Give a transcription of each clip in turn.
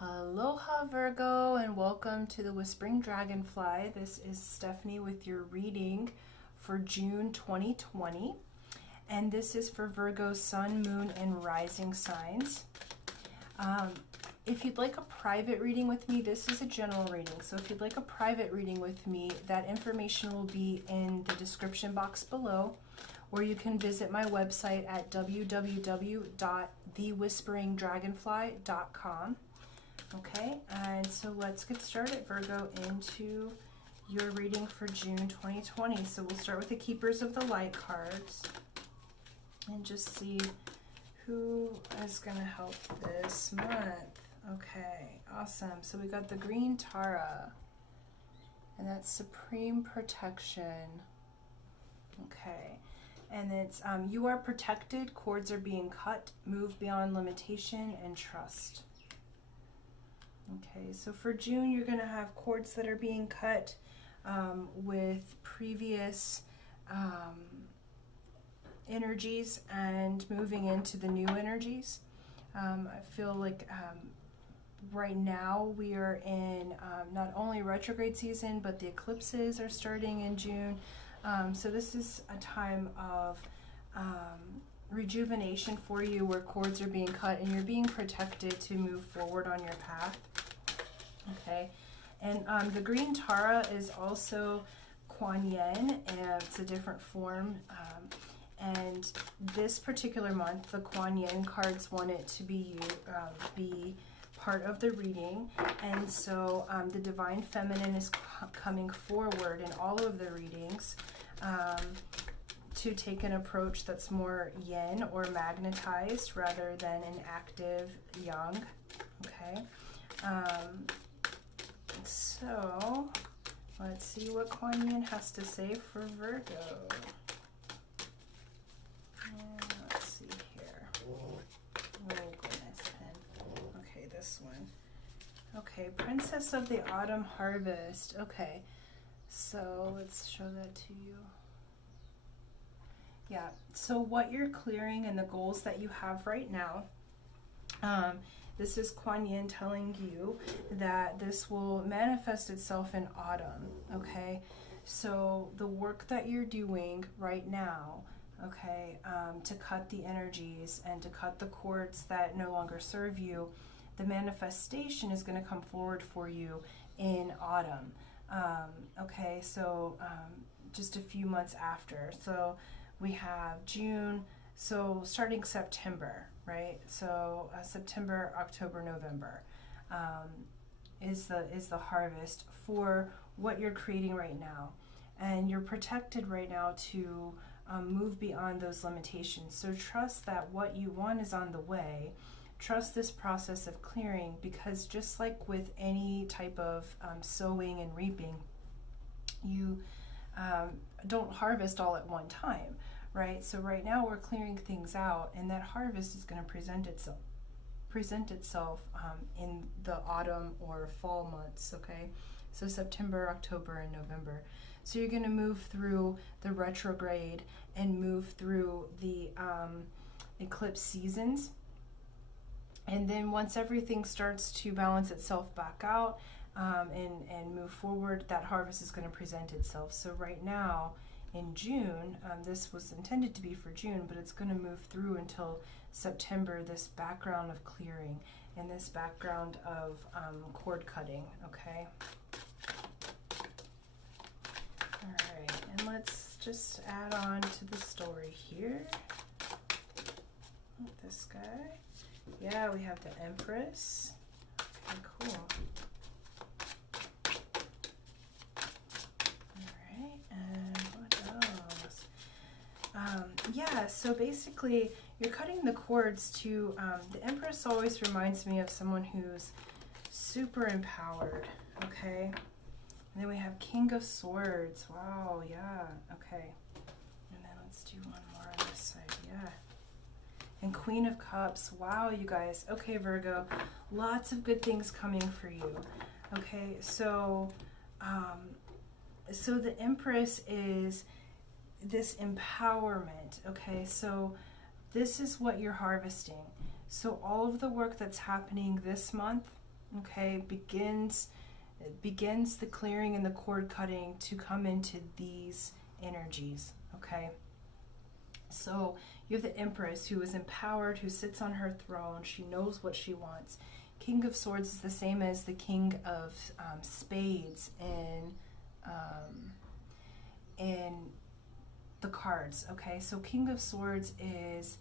Aloha Virgo, and welcome to the Whispering Dragonfly. This is Stephanie with your reading for June 2020, and this is for Virgo Sun, Moon, and Rising signs. If you'd like a private reading with me, this is a general reading. So if you'd like a private reading with me, that information will be in the description box below, or you can visit my website at www.thewhisperingdragonfly.com. Okay, and so let's get started, Virgo, into your reading for June 2020. So we'll start with the Keepers of the Light cards and just see who is going to help this month. Okay, awesome. So we got the Green Tara, and that's Supreme Protection. Okay, and it's you are protected, cords are being cut, move beyond limitation, and trust. Okay, so for June, you're going to have cords that are being cut with previous energies and moving into the new energies. I feel like right now we are in not only retrograde season, but the eclipses are starting in June. So this is a time of rejuvenation for you, where cords are being cut and you're being protected to move forward on your path. Okay, and the Green Tara is also Kuan Yin, and it's a different form. And this particular month, the Kuan Yin cards want it to be part of the reading, and so the Divine Feminine is coming forward in all of the readings to take an approach that's more yin or magnetized rather than an active yang. Okay. So let's see what Kuan Yin has to say for Virgo. Let's see here. Oh goodness. Okay, this one. Okay, Princess of the Autumn Harvest. Okay, so let's show that to you. Yeah, so what you're clearing and the goals that you have right now, this is Kuan Yin telling you that this will manifest itself in autumn, okay? So the work that you're doing right now, okay, to cut the energies and to cut the cords that no longer serve you, the manifestation is going to come forward for you in autumn, okay? So just a few months after. So we have June, so starting September, right? So September, October, November is the harvest for what you're creating right now, and you're protected right now to move beyond those limitations. So trust that what you want is on the way. Trust this process of clearing, because just like with any type of sowing and reaping, you don't harvest all at one time, right? So right now we're clearing things out, and that harvest is going to present itself in the autumn or fall months, okay? So September, October, and November. So you're going to move through the retrograde and move through the eclipse seasons. And then once everything starts to balance itself back out and move forward, that harvest is going to present itself. So right now in June, this was intended to be for June, but it's going to move through until September, this background of clearing and this background of cord cutting, okay? All right, and let's just add on to the story here. This guy. Yeah, we have the Empress. Okay, cool. Alright, and what else? Yeah, so basically, you're cutting the cords to, the Empress always reminds me of someone who's super empowered, okay? And then we have King of Swords. Wow, yeah, okay. And then let's do one more on this side, yeah. And Queen of Cups. Wow, you guys. Okay, Virgo, lots of good things coming for you. Okay, so so the Empress is this empowerment. Okay, so this is what you're harvesting. So all of the work that's happening this month okay, begins the clearing and the cord cutting to come into these energies, okay? So you have the Empress, who is empowered, who sits on her throne. She knows what she wants. King of Swords is the same as the King of Spades in the cards, okay? So King of Swords is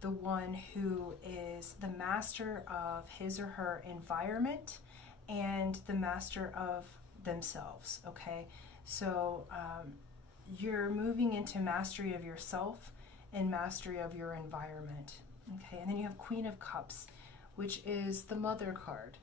the one who is the master of his or her environment and the master of themselves, okay? So you're moving into mastery of yourself and mastery of your environment, okay? And then you have Queen of Cups, which is the Mother card.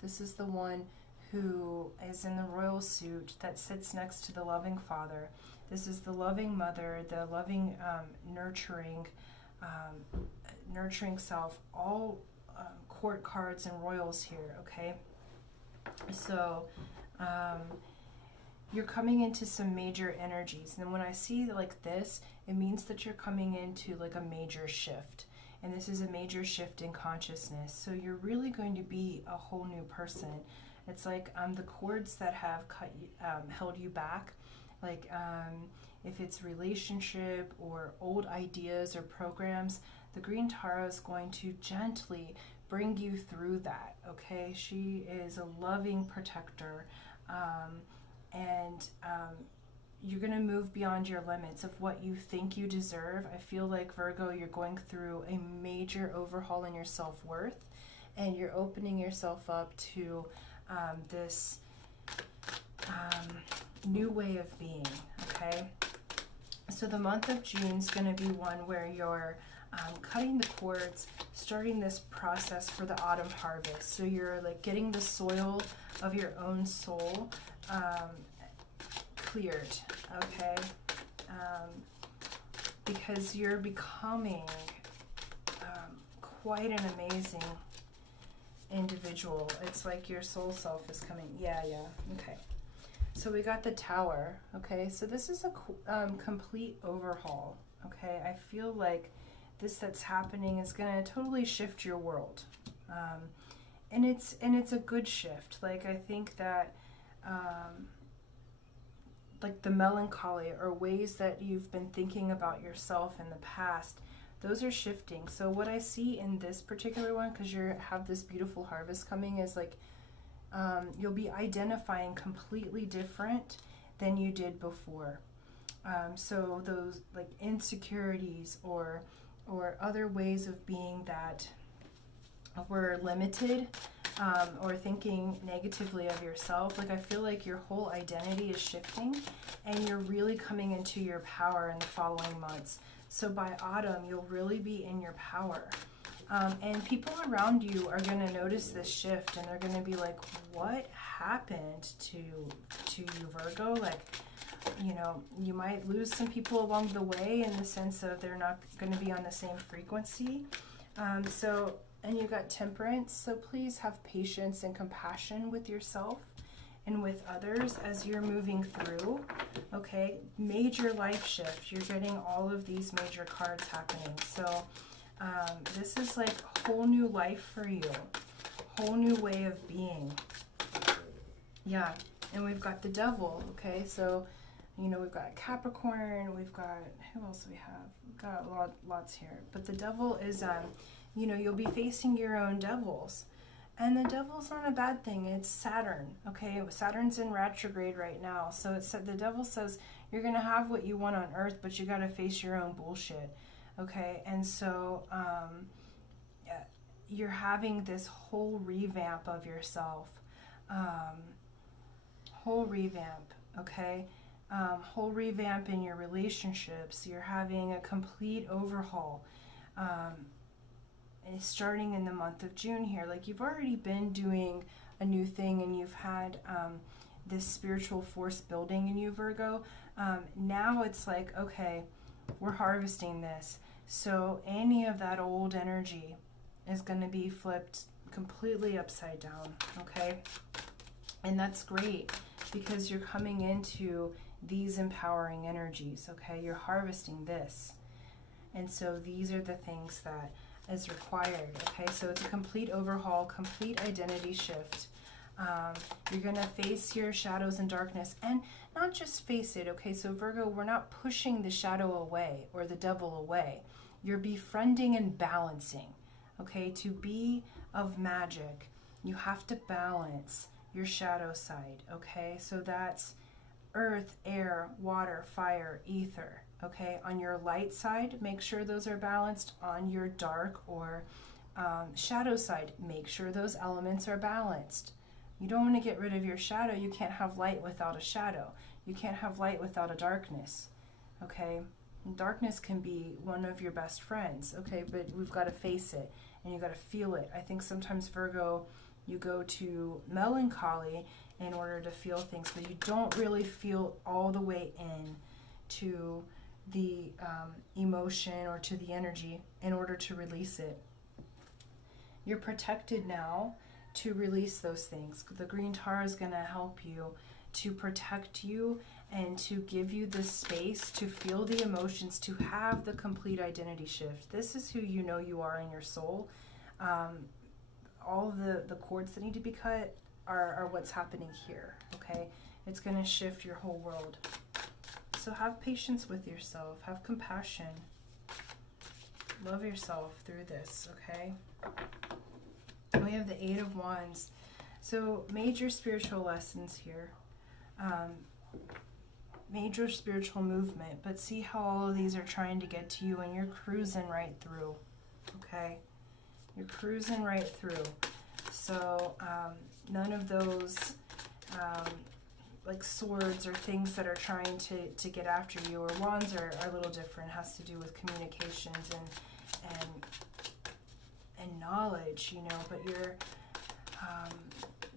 This is the one who is in the royal suit that sits next to the loving Father. This is the loving mother, the loving, nurturing self, all court cards and royals here, okay? So you're coming into some major energies. And when I see like this, it means that you're coming into like a major shift. And this is a major shift in consciousness. So you're really going to be a whole new person. It's like the cords that have held you back, like if it's relationship or old ideas or programs, the Green Tarot is going to gently bring you through that, okay? She is a loving protector, and you're going to move beyond your limits of what you think you deserve. I feel like, Virgo, you're going through a major overhaul in your self-worth, and you're opening yourself up to this new way of being, okay? So the month of June is going to be one where you're cutting the cords, starting this process for the autumn harvest. So you're like getting the soil of your own soul cleared, okay? Because you're becoming quite an amazing individual. It's like your soul self is coming. Yeah, okay. So we got the Tower, okay? So this is a complete overhaul, okay? I feel like this that's happening is going to totally shift your world. And it's a good shift. Like, I think that like the melancholy or ways that you've been thinking about yourself in the past, those are shifting. So what I see in this particular one, because you have this beautiful harvest coming, is like you'll be identifying completely different than you did before. So those like insecurities or other ways of being that were limited, or thinking negatively of yourself, like I feel like your whole identity is shifting and you're really coming into your power in the following months. So by autumn, you'll really be in your power. And people around you are going to notice this shift, and they're going to be like, what happened to you, Virgo? Like, you know, you might lose some people along the way in the sense of they're not going to be on the same frequency. And you got Temperance, so please have patience and compassion with yourself and with others as you're moving through, okay? Major life shift. You're getting all of these major cards happening. So this is like a whole new life for you, whole new way of being. Yeah, and we've got the Devil, okay? So, you know, we've got Capricorn, we've got, who else do we have? We've got lots here. But the Devil is, you know, you'll be facing your own devils. And the devil's not a bad thing. It's Saturn, okay? Saturn's in retrograde right now. So the devil says you're going to have what you want on earth, but you got to face your own bullshit, okay? And so you're having this whole revamp of yourself. Whole revamp, okay? Whole revamp in your relationships. You're having a complete overhaul. It's starting in the month of June here. Like, you've already been doing a new thing, and you've had this spiritual force building in you, Virgo. Now it's like, okay, we're harvesting this. So any of that old energy is going to be flipped completely upside down, okay? And that's great because you're coming into these empowering energies, okay? You're harvesting this. And so these are the things that is required. Okay, so it's a complete overhaul, complete identity shift. You're going to face your shadows and darkness, and not just face it. Okay, so Virgo, we're not pushing the shadow away or the devil away. You're befriending and balancing. Okay, to be of magic, you have to balance your shadow side. Okay, so that's earth, air, water, fire, ether. Okay, on your light side, make sure those are balanced. On your dark or shadow side, make sure those elements are balanced. You don't want to get rid of your shadow. You can't have light without a shadow. You can't have light without a darkness. Okay, darkness can be one of your best friends. Okay, but we've got to face it and you got to feel it. I think sometimes, Virgo, you go to melancholy in order to feel things, but you don't really feel all the way in to the emotion or to the energy in order to release it. You're protected now to release those things. The green tar is going to help you to protect you and to give you the space to feel the emotions, to have the complete identity shift. This is who you know you are in your soul. All of the cords that need to be cut are what's happening here. Okay, it's going to shift your whole world. So have patience with yourself, have compassion, love yourself through this. Okay, we have the Eight of Wands. So major spiritual lessons here, major spiritual movement, but see how all of these are trying to get to you and you're cruising right through. Okay, you're cruising right through. So none of those like swords or things that are trying to get after you, or wands are a little different. It has to do with communications and knowledge, you know, but you're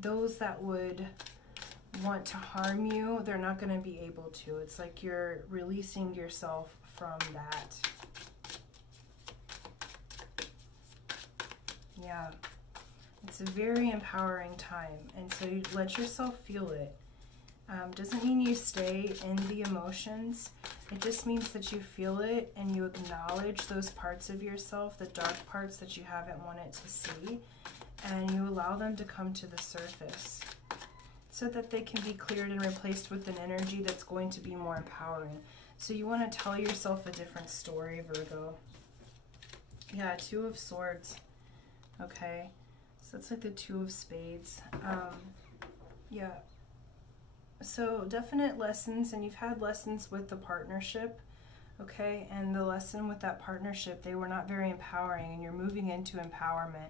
those that would want to harm you, they're not going to be able to. It's like you're releasing yourself from that. Yeah, it's a very empowering time, and so you let yourself feel it. Doesn't mean you stay in the emotions. It just means that you feel it and you acknowledge those parts of yourself, the dark parts that you haven't wanted to see, and you allow them to come to the surface so that they can be cleared and replaced with an energy that's going to be more empowering. So you want to tell yourself a different story, Virgo. Yeah, Two of Swords. Okay, so that's like the Two of Spades. Yeah. So definite lessons, and you've had lessons with the partnership, okay, and the lesson with that partnership, they were not very empowering, and you're moving into empowerment.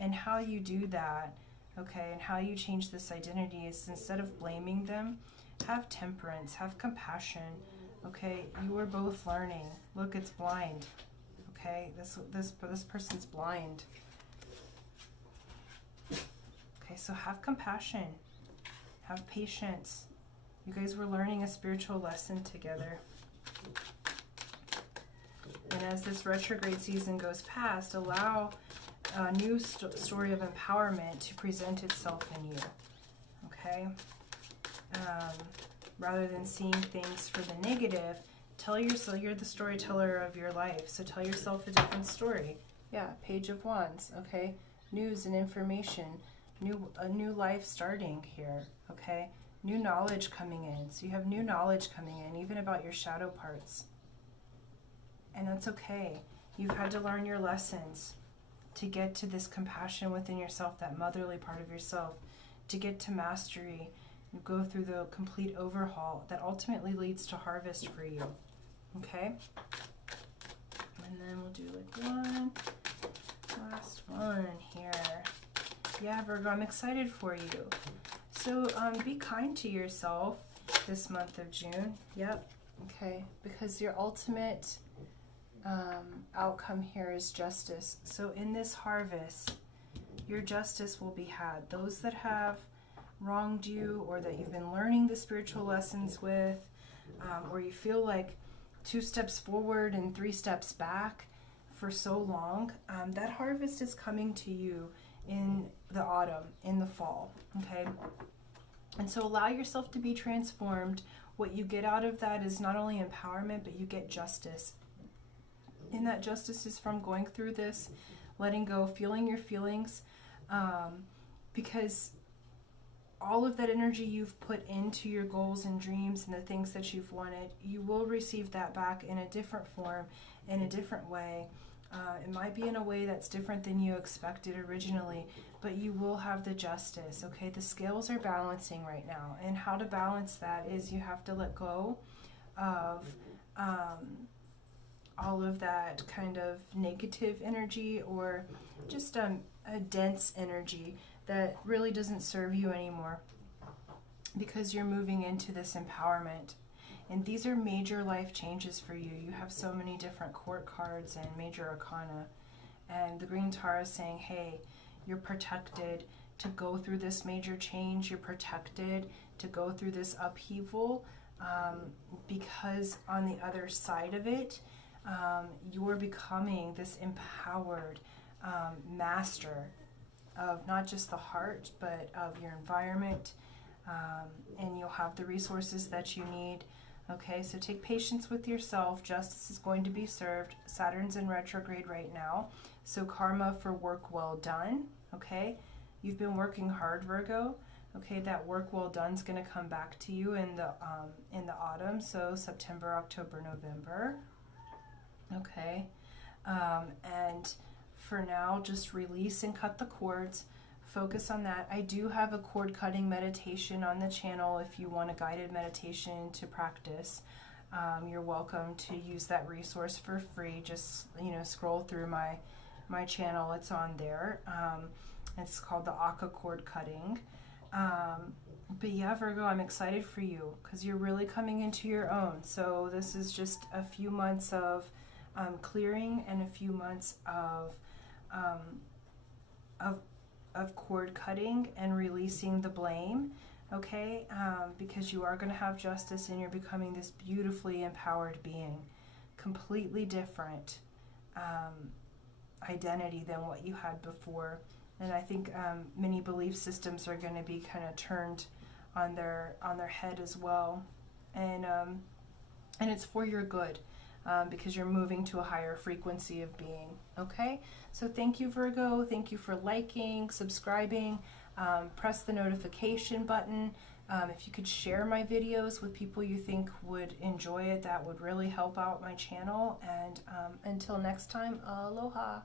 And how you do that, okay, and how you change this identity is, instead of blaming them, have temperance, have compassion. Okay, you are both learning. Look, it's blind. Okay, this person's blind. Okay, so have compassion, have patience. You guys were learning a spiritual lesson together. And as this retrograde season goes past, allow a new story of empowerment to present itself in you. Okay? Rather than seeing things for the negative, tell yourself, you're the storyteller of your life, so tell yourself a different story. Yeah, Page of Wands. Okay? News and information. A new life starting here. Okay? New knowledge coming in. So you have new knowledge coming in, even about your shadow parts. And that's okay. You've had to learn your lessons to get to this compassion within yourself, that motherly part of yourself, to get to mastery. You go through the complete overhaul that ultimately leads to harvest for you. Okay? And then we'll do like one last one here. Yeah, Virgo, I'm excited for you. So be kind to yourself this month of June. Yep. Okay. Because your ultimate outcome here is justice. So in this harvest, your justice will be had. Those that have wronged you, or that you've been learning the spiritual lessons with, or you feel like 2 steps forward and 3 steps back for so long, that harvest is coming to you in the autumn, in the fall. Okay? And so allow yourself to be transformed. What you get out of that is not only empowerment, but you get justice. And that justice is from going through this, letting go, feeling your feelings, because all of that energy you've put into your goals and dreams and the things that you've wanted, you will receive that back in a different form, in a different way. It might be in a way that's different than you expected originally, but you will have the justice, okay? The scales are balancing right now, and how to balance that is you have to let go of all of that kind of negative energy, or just a dense energy that really doesn't serve you anymore, because you're moving into this empowerment. And these are major life changes for you. You have so many different court cards and major arcana. And the Green Tower is saying, hey, you're protected to go through this major change. You're protected to go through this upheaval, because on the other side of it, you're becoming this empowered master of not just the heart, but of your environment. And you'll have the resources that you need. Okay, so take patience with yourself. Justice is going to be served. Saturn's in retrograde right now. So karma for work well done. Okay, you've been working hard, Virgo. Okay, that work well done is going to come back to you in the autumn. So September, October, November. Okay, and for now, just release and cut the cords. Focus on that. I do have a cord cutting meditation on the channel if you want a guided meditation to practice. You're welcome to use that resource for free. Just, scroll through my channel. It's on there. It's called the Aka cord cutting. But yeah, Virgo, I'm excited for you because you're really coming into your own. So this is just a few months of clearing and a few months of cord cutting and releasing the blame, okay? Because you are going to have justice and you're becoming this beautifully empowered being, completely different identity than what you had before. And I think many belief systems are going to be kind of turned on their head as well, and it's for your good. Because you're moving to a higher frequency of being, okay? So thank you, Virgo. Thank you for liking, subscribing. Press the notification button. If you could share my videos with people you think would enjoy it, that would really help out my channel. And until next time, aloha.